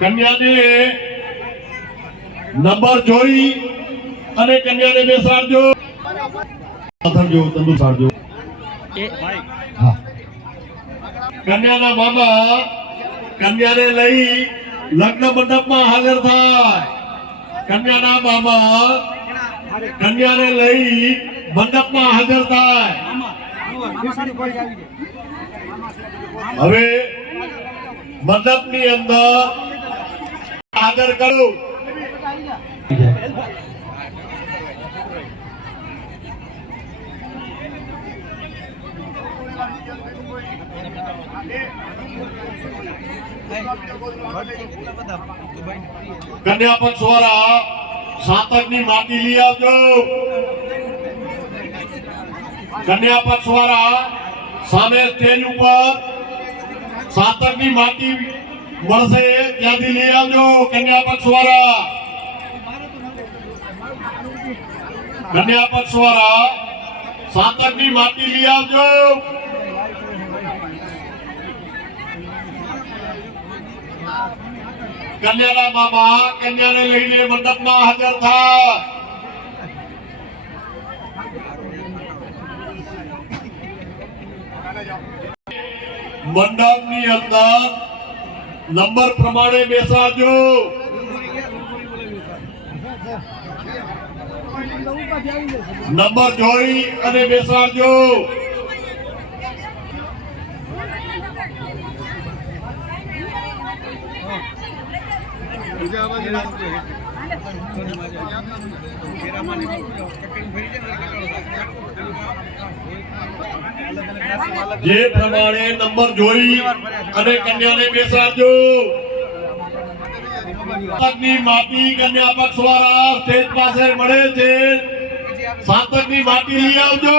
કન્યાને number જોઈ અને કન્યાને બેસાડજો. પાછળજો તંદુ સાડજો કન્યાના મામા કન્યાને લઈ લગ્ન મંડપમાં હાજર થાય. કન્યાના મામા કન્યાને લઈ મંડપમાં હાજર થાય. હવે મંડપની અંદર હાજર કરો. કન્યા સોરા સાતકની માટી લઈ આવજો. કન્યા પક્ષ વાળા સામે સ્ટેજ ઉપર સાતકની માટી મળશે ત્યાંથી લઈ આવજો, કન્યા પક્ષ વાળા કન્યા પક્ષ વાળા સાતકની માટી લઈ આવજો. કન્યાના મામા કન્યાને લઈને મંડપમાં હાજર થાય મંડપની અંદર નંબર પ્રમાણે બેસાડજો. નંબર જોઈ અને બેસાડજો. જે પ્રમાણે નંબર જોઈ અને કન્યાને બેસાડજો સાતકની માટી કન્યા પક્ષ વાળા સ્ટેજ પાસે મળે છે. સાતકની માટી લઈ આવજો.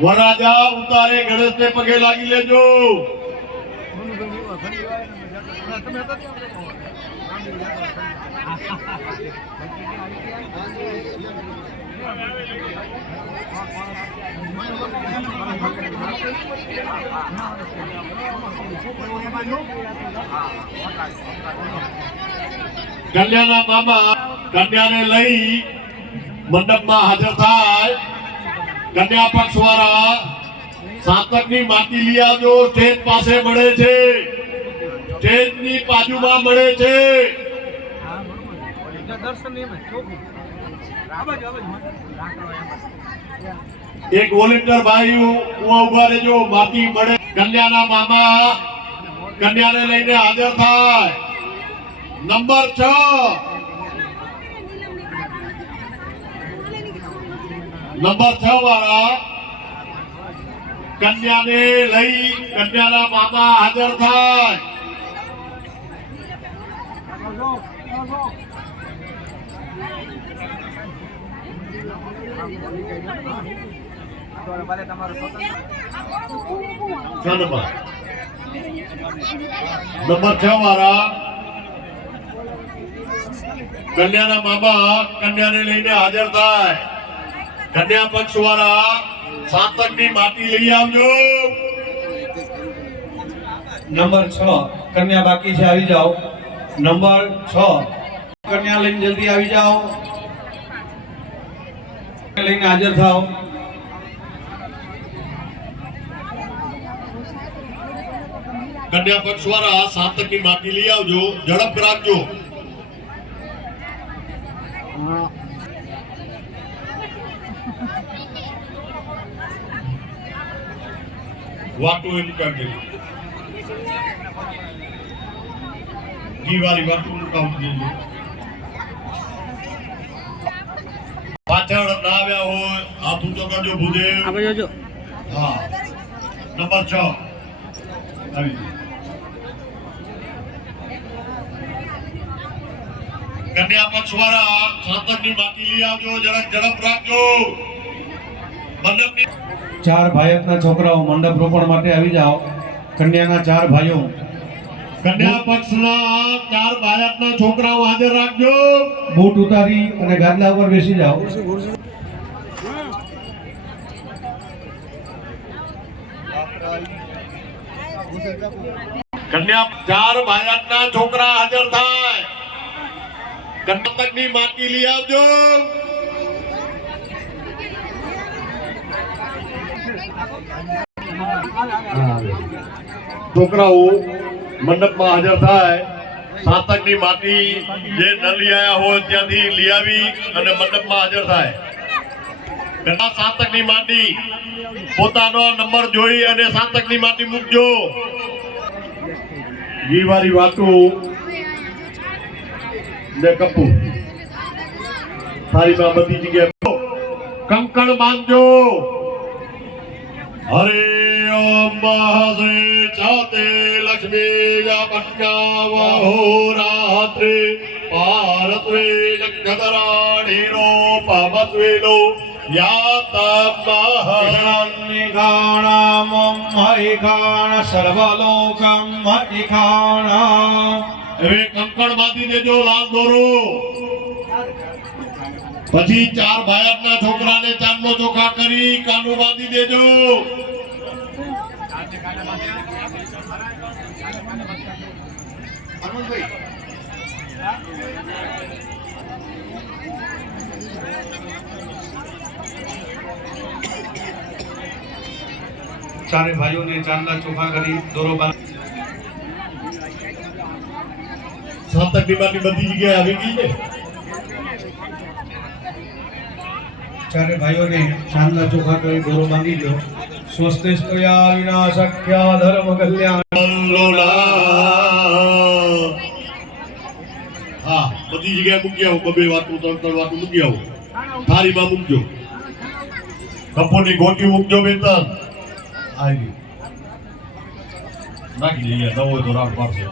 વરરાજા ઉતારે ગણેશને પગે લાગી લેજો. કન્યાના મામા કન્યાને લઈ મંડપમાં હાજર થાય. કન્યા પક્ષ વાળા સાતકની માટી લઈ આવજો. સ્ટેજ પાસે મળે છે. સ્ટેજની બાજુમાં મળે છે. એક વોલેન્ટિયર ભાઈ ઊભા રહેજો માટી મળે. કન્યાના મામા, કન્યાને લઈને હાજર થાય. નંબર છ. નંબર છ વાળા, કન્યાને લઈ કન્યાના મામા હાજર થાય. છ નંબર નંબર છ વાળા કન્યાના મામા કન્યાને લઈને હાજર થાય. કન્યા પક્ષ વાળા સાતકની માટી લઈ આવજો. નંબર છ. કન્યા બાકી છે આવી જાઓ. નંબર છ. કન્યા લઈને જલ્દી આવી જાઓ. લઈને હાજર થાઓ. કન્યા પક્ષ વાળા સાતકી માટી લઈ આવજો. ઝડપ રાખજો. વાટું એમ કાઢી ઘી વાળી વાટું મુકાવી દેજો પાછળ ના આવ્યા હોય હાથ ઊંચો કરજો ભૂદેવ. હા. નંબર છ. આવી. કન્યા પક્ષ વાળા સાતકની માટી લઈ આવજો જરાક ઝડપ રાખજો. મંડપની ચાર ભાઈના છોકરાઓ મંડપ રોપણ માટે આવી જાઓ. કન્યાના ચાર ભાઈઓ. કન્યા પક્ષના ચાર બાળકના છોકરાઓ હાજર રાખજો. બૂટ ઉતારી અને ગાદલા ઉપર બેસી જાઓ. કન્યા ચાર ભાયતના છોકરા હાજર થાય. કર્ણાટકની માટી લઈ આવજો. છોકરાઓ મંડપમાં હાજર થાય, સાતકની માટી જે ન લઈ આવ્યા હોય ત્યાંથી લઈ આવી અને મંડપમાં હાજર થાય. ઘણા સાતકની માટી પોતાનો નંબર જોઈ અને સાતકની માટી મૂકજો. ઘી વાતો ને કપૂ થાળીમાં બધી જગ્યાએ કંકણ બાંધજો. હરે ઓમ મહાસે ચાતે લક્ષ્મી પટ્યાવહો રાત્રે. પારત્વે જગદરાણીનો પામત્વેલો યાતમઃ નિગાણામ મહિગાણ સર્વલોકમ મહિગાણ હવે કંકણ બાંધી દેજો લાલ દોરો. પછી ચાર ભાઈના છોકરાને ચાંદલો ચોખા કરી કાનું બાંધી દેજો. ચારે ભાઈઓને ચાંદલા ચોખા કરી દોરો બાંધ સાતક ડીમાની બધી જગ્યાએ આવી ગઈ છે? ચારે ભાઈઓને શાનના ચોખા કરી દોરો બાંધી દો સ્વસ્તિ સ્ત્રયા વિનાશક્ય ધર્મ કલ્યાણ. લોલા. હા બધી જગ્યાએ મૂકી આવો. બબે વાતું ત્રણ ત્રણ વાતું મૂકી આવો. થાળીમાં મૂકજો. કપોની ગોટી મૂકજો બેતન આવી. નાખી દઈએ નવો તો રાખ પાડશે.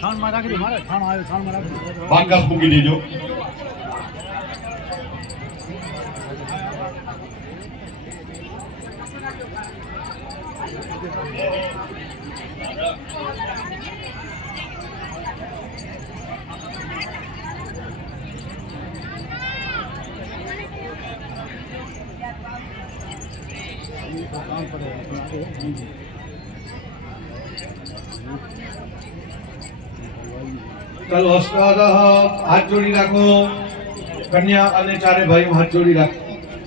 ખાણમાં રાખી દે મારે ખાણ આવે ખાણમાં રાખી દે બાકાસ મૂકી દેજો. ચાલો હસ્તાદ હાથ જોડી રાખો કન્યા અને ચારે ભાઈઓ હાથ જોડી રાખો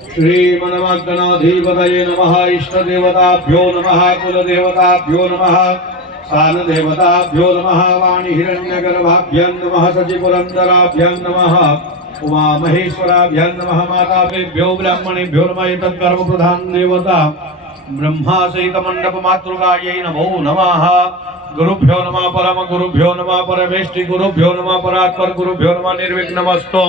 શ્રી મનવાગ્નાધિપતયે નમઃ ઇષ્ટ દેવતાભ્યો નમઃ કુલ દેવતાભ્યો નમઃ સ્થાન દેવતાભ્યો નમઃ વાણી હિરણ્યગર્ભાભ્યં નમઃ સચિપુરંદરાભ્યં નમઃ ઉમા મહેશ્વરાભ્યં નમઃ માતાભ્યો બ્રાહ્મણેભ્યો નમઃ એતत् કર્મ પ્રધાન દેવતા બ્રહ્મા સહિત મંડપ માતૃકાयै નમો નમઃ ગુરુભ્યો નમઃ પરમ ગુરુભ્યો નમઃ પરમેષ્ટિ ગુરુભ્યો નમઃ પરાત્પર ગુરુભ્યો નમઃ નિર્વિઘ્નમસ્તો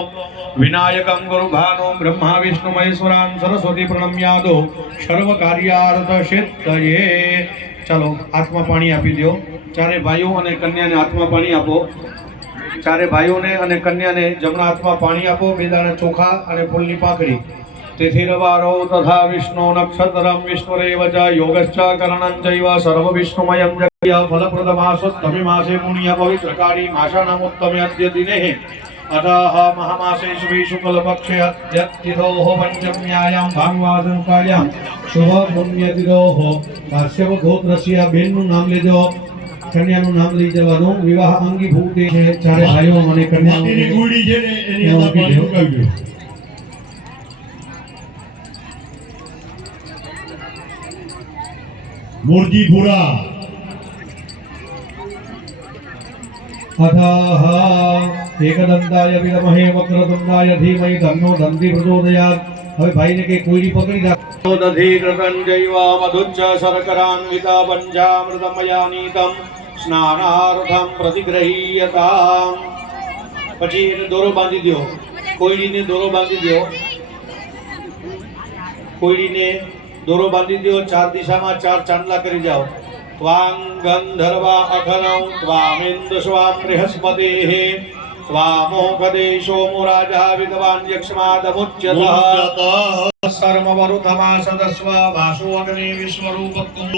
વિનાયકમ ગુરુભાનો બ્રહ્મા વિષ્ણુ મહેશ્વરાન સરસ્વતી પ્રણમ્યાદો સર્વ કાર્યાર્થ સિદ્ધયે ચાલો હાથમાં પાણી આપી દો ચારે ભાઈઓ અને કન્યાને હાથમાં પાણી આપો. ચારે ભાઈઓને અને કન્યાને જમણા હાથમાં પાણી આપો. બે દાણા ચોખા અને ફૂલની પાંખડી તેથી રવારો તથા વિષ્ણુ નક્ષત્રમ વિષ્ણુરેવ ચ યોગશ્ચ કરણં ચૈવ સર્વ વિષ્ણુમયં જગ્ય ફલપ્રદમાસોત્તમે માસે પુણ્ય પવિત્રકાળી માસાનામોત્તમે અદ્ય દિનેઃ અતઃ મહામાસે શુભે શુક્લપક્ષે અદ્યતિથોઃ પંચમ્યાયાં ભાંગવાસનકાયાં શુભ પુણ્યતિથોઃ કાશ્યપ ગોત્રસ્ય બેનનું નામ લેજો કન્યાનું નામ લઈ જવાનું વિવાહ અંગીભૂતે છે ચારે ભાઈઓ અને કન્યાઓ ગુડી છે ને એની અંદર પાણી મુકાવજો મૂળજીપુરા अथः एकदन्ताय विद्महे वक्रतुण्डाय धीमहि तन्नो दन्ति प्रचोदयात् હવે ભાઈને કે કોઈની પકડી રાખો દધી કૃતં જૈવ મધુચ્ચ શર્કરાન્વિતા પંચામૃતમયાનીતમ સ્નાનાર્થમ પ્રતિગ્રહીયતામ પછી એને દોરો બાંધી દો કોઈડીને દોરો બાંધી દો કોઈડીને દોરો બાંધી દો ચાર દિશામાં ચાર ચાંદલા કરી જાઓ. ત્વાં ગંધર્વા અખનૌ ત્વામિન્દ્રસ્વામ બૃહસ્પતિઃ ત્વામોખદેશો મુરાજः વિદ્વાન યક્ષ્માદમુચ્યતઃ. મુક્તતઃ સદસ્વ વાસો અગ્નિ વિશ્વરૂપકું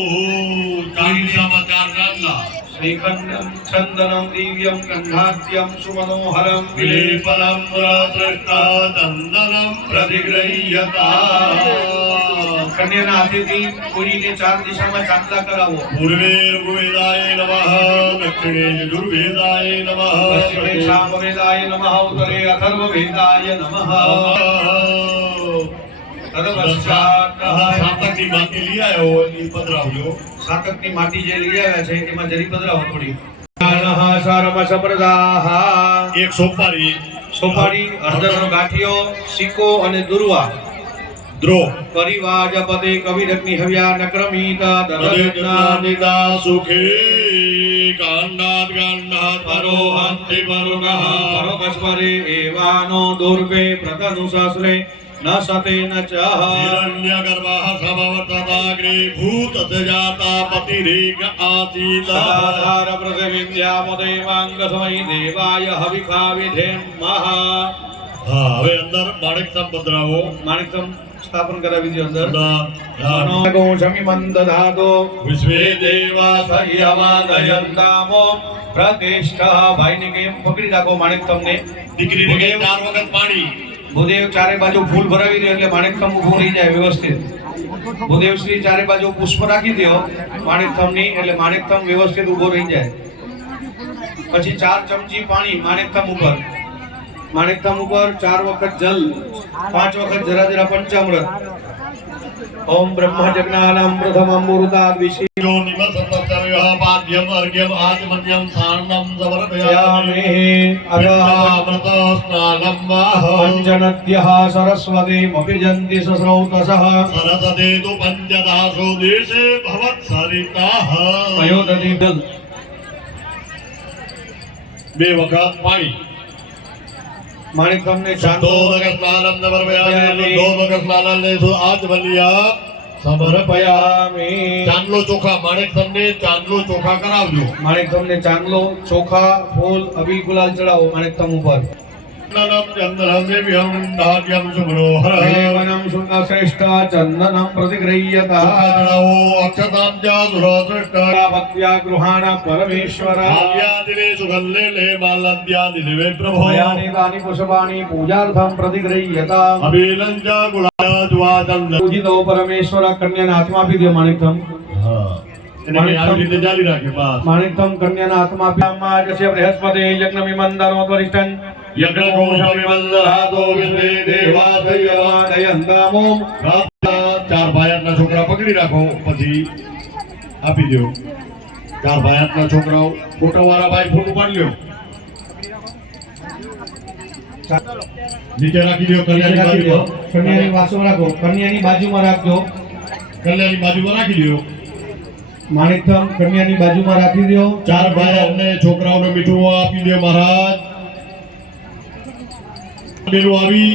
ચાર દિશામાં ચાર ચાંદલા. શ્રીખંડમ छन्दनं દિવ્યમ ગંધાદ્યમ સુમનોહરમ વિલેપનમ પ્રસૃષ્ટા ચંદનમ પ્રતિગ્રહ્યતા કન્યાના હાથેથી પૂરીને ચાર દિશામાં ચાંદલા કરાવો પૂર્વે ઋગ્વેદાય નમઃ દક્ષિણે યજુર્વેદાય પશ્ચિમે સામવેદાય નમઃ ઉત્તરે અથર્વવેદાય નમઃ સાતકની માટી લઈ આવ્યો એ પધરાવજો. સાતકની માટી જે લઈ આવ્યા છે એમાં જરી પધરાવો થોડી. જ્ઞાનઃ સારમ સપ્રદાહ એક સોપારી. સોપારી હળદરનો ગાંઠિયો સિક્કો અને દુર્વા. દ્રો. પરિવાજપતે કવિરગ્નિ હવ્યા નક્રમીત દદજ્ઞાનિ સુખી. કાંડાત કાંડાત પરોહંતિ પરુગઃ પરોગસ્વરે એવાનો દુર્ગે હવે અંદર માણેક તમ પધરાવો. સ્થાપન કરાવી દો અંદર. ધાતો. વિશ્વે દેવા સહ્યવાદયંતામો. પ્રતિષ્ઠા. ભાઈને કેમ પકડી રાખો માણિક તમને દીકરીને ચાર વખત પાણી. ભૂદેવ ચારે બાજુ ફૂલ ભરાવી દે એટલે માણેકથમ ઊભું રહી જાય વ્યવસ્થિત. ભૂદેવ શ્રી ચારે બાજુ પુષ્પ રાખી દો, માણિકથમની એટલે માણેકથમ વ્યવસ્થિત ઊભો રહી જાય. પછી ચાર ચમચી પાણી માણેકથમ ઉપર. માણેકથમ ઉપર ચાર વખત જલ, પાંચ વખત જરા જરા પંચામૃત. ઓમ બ્રહ્મ જજ્ઞાનમ પ્રથમ અમૃતા વિશે જો નિવસતસ્તવ્યઃ પાદ્યમ અર્ઘ્યમ આચમન્યમ સાર્ણમ સમર્પયામિ અમૃત સ્નાનમ વાહ પંચનદ્યઃ સરસ્વતીમપि જન્તિ સસ્રૌતસઃ સરસતે તુ પંચદાસો દેશે ભવત્સરિતાઃ અયોધ્યથી જલ બે વખત પાણી માણિકમને ચાંદો દોદક સ્નાનમ સમર્પયામિ દોદક સ્નાનને સુ આચમન્યમ સમર્પયામિ. ચાંદલો ચોખા માણેક તમને ચાંદલો ચોખા કરાવજો. માણિકમને ચાંદલો ચોખા ફૂલ અભી ગુલાલ ચડાવો માણિકતમ ઉપર. ચંદનમ ચંદનમ દેવ્યમ નાટ્યમ સુમનોહર વિલેવનમ શુદ્ધ શ્રેષ્ઠ ચંદનમ પ્રતિગૃહ્યતા ચડાવો અક્ષતામ ચ સુરસૃષ્ટ तानि ગૃહાણ પરમેશ્વર ભાવ્યાદિને સુગલ્લે માલદ્યાદિને પ્રભો ભયાની દાની પુષ્પાણી પૂજાર્થમ પરમેશ્વર કન્યાના હાથમાં આપી દો એને કઈ આવી રીતે ચાલી રાખે બસ. માણિકતમ કન્યાના હાથમાં આપ્યામાં જશે બૃહસ્પતિ યજ્ઞ વિમંદનો વરિષ્ઠં યજ્ઞ કોશમિમંદહાતો વિશ્વે દેવા દેવાદયંતામો ચાર ભાઈના છોકરા પકડી રાખો પછી આપી દો ચાર ભાઈના છોકરાઓ ફોટો વાળા ભાઈ ફોટો પાડી લ્યો. નીચે રાખી દો કન્યાની બાજુમાં. રાખો. કન્યાની બાજુમાં રાખજો. કલ્યાણની બાજુમાં રાખી દો માણિકતમ કન્યાની બાજુમાં રાખી દો. ચાર ભાઈ અમને છોકરાઓને મીઠું આપી દે મહારાજ. બેનું આવી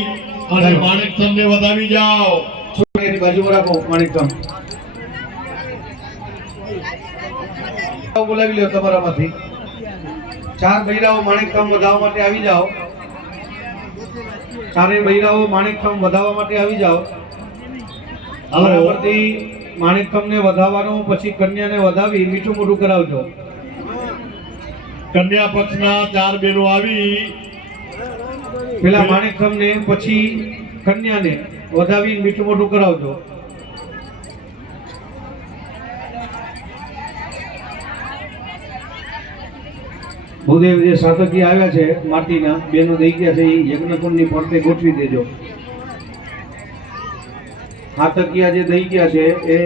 અને માણેક ને વધાવી જાઓ. છોકરાની બાજુમાં રાખો માણિકતમ બોલાવી લ્યો તમારામાંથી. ચાર બૈરાઓ માણિકતમ વધાવવા માટે આવી જાઓ. ચારે બૈરાઓ માણિકતમ વધાવવા માટે આવી જાઓ. અમારા પરથી માણિકતમને વધાવવાનું પછી કન્યાને વધાવી મીઠું મોઢું કરાવજો. કન્યા પક્ષના ચાર બેનો આવી. પેલા માણિકતમને પછી કન્યાને વધાવી મીઠું મોઢું કરાવજો. ભૂદેવ જે સાતકી આવ્યા છે માટીના. બેનો દઈ ગયા છે એ યજ્ઞકુંડની ફરતે ગોઠવી દેજો. સાતકિયા જે થઈ ગયા છે એ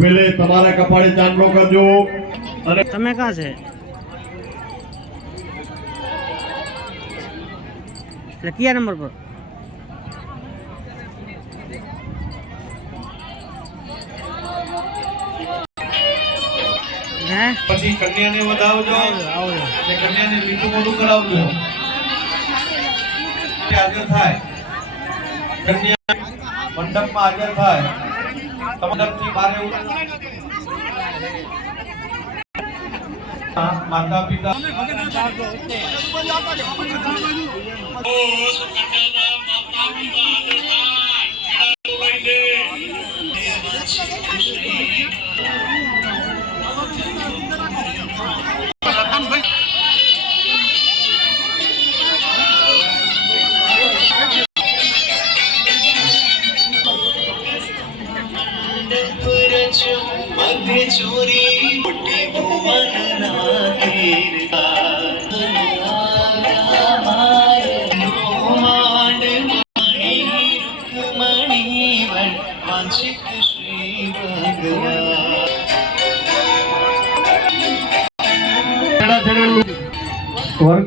પેલે તમારા કપાળે ચાંદલો કરજો. અને તમે ક્યાં છે? એટલે કયા નંબર પર? પછી કન્યાને વધાવજો. આવજો અને કન્યાને મીઠું મોઢું કરાવજો. આગળ થાય. કન્યા મંડપમાં હાજર થાય મંડપથી મારે માતા પિતા વર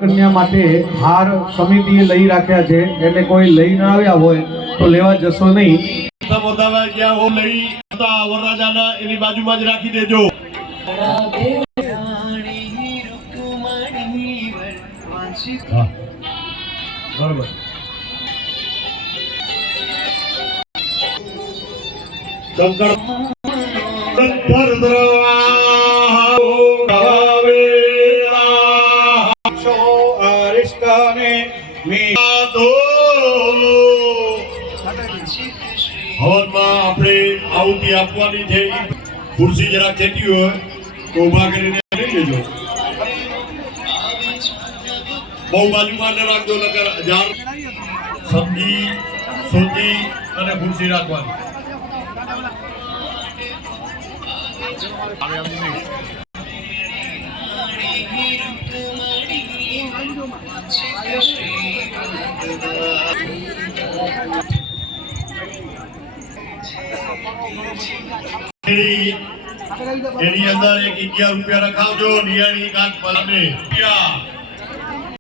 કન્યા માટે હાર સમિતિએ લઈ રાખ્યા છે. એટલે કોઈ લઈ ના આવ્યા હોય તો લેવા જશો નહીં. એની બાજુમાં જ રાખી દેજો. બરોબર. શંકર આપવાની છે. ખુરશી જરા ખેતી હોય તો ઊભા કરીને લઈ લેજો. બહુ બાજુમાં ન રાખજો નગર હજાર સમજી સોચી અને ખુરશી રાખવાની. એની અંદર એક અગિયાર રૂપિયા રખાવજો નિયાણી કાચ પર રૂપિયા